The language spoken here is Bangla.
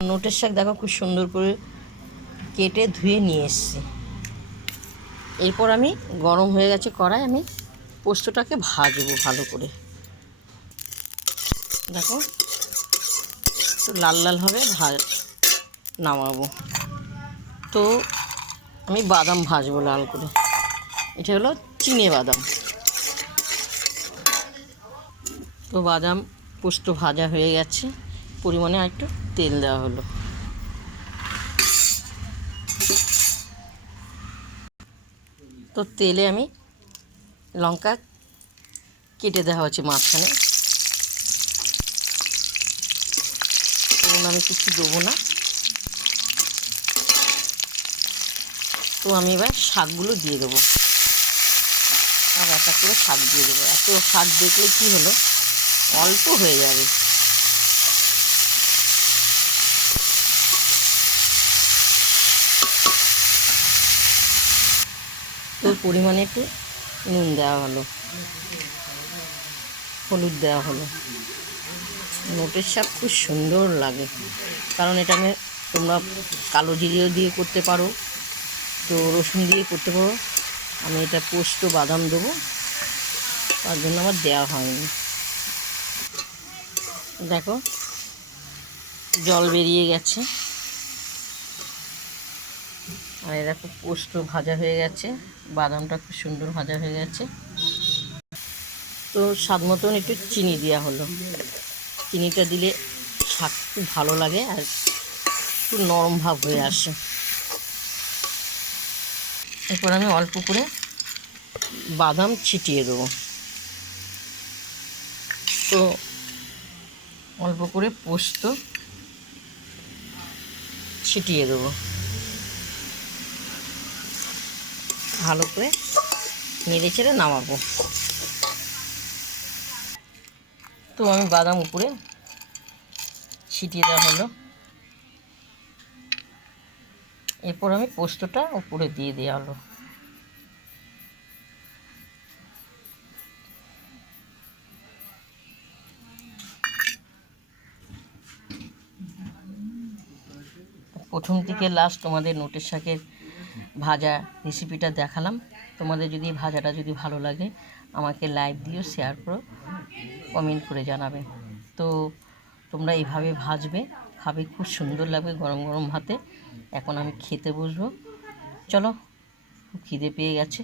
নোটের শাক দেখো খুব সুন্দর করে কেটে ধুয়ে নিয়ে এসেছি। এরপর আমি গরম হয়ে গেছে কড়াই, আমি পোস্তটাকে ভাজবো ভালো করে। দেখো একটু লাল লাল হবে, নামাবো। তো আমি বাদাম ভাজবো লাল করে। এটা হলো চিনে বাদাম। তো বাদাম পোস্ত ভাজা হয়ে গেছে, পরিমাণে আর একটু তেল দেওয়া হলো। তো তেলে আমি লঙ্কা কেটে দেওয়া হচ্ছে মাঝখানে, তখন আমি কিছু দেবো না। তো আমি এবার শাকগুলো দিয়ে দেবো, আর একটা করে শাক দিয়ে দেবো। এত শাক দেখলে কী হলো, অল্প হয়ে যাবে। তো পরিমাণে একটু নুন দেওয়া হলো, হলুদ দেওয়া হলো। নোটের শাক খুব সুন্দর লাগে, কারণ এটা তোমরা কালো জিরেও দিয়ে করতে পারো, তো রসুন দিয়ে করতে পারো। আমি এটা পোস্ত বাদাম দেবো, তার জন্য আমার দেওয়া হয়নি। দেখো জল বেরিয়ে গেছে, আর দেখো পোস্ত ভাজা হয়ে গেছে, বাদামটা খুব সুন্দর ভাজা হয়ে গেছে। তো স্বাদ মতন একটু চিনি দেওয়া হলো। চিনিটা দিলে শাক খুব ভালো লাগে আর একটু নরম ভাব হয়ে আসে। এরপর আমি অল্প করে বাদাম ছিটিয়ে দেবো। তো অল্প করে পোস্ত ছিটিয়ে দেবো, ভালো করে নেড়ে চেড়ে নামাবো। তো আমি বাদাম উপরে ছিটিয়ে দেওয়া হলো। এরপর আমি পোস্তটা উপরে দিয়ে দেওয়া হলো। প্রথম থেকে লাস্ট তোমাদের নোটের শাকের ভাজা রেসিপিটা দেখালাম। তোমাদের যদি ভাজাটা যদি ভালো লাগে, আমাকে লাইক দিও, শেয়ার করো, কমেন্ট করে জানাবে। তো তোমরা এইভাবে ভাজবে, খাবে, খুব সুন্দর লাগবে গরম গরম ভাতে। এখন আমি খেতে বসবো। চলো, খুব খিদে পেয়ে গেছে।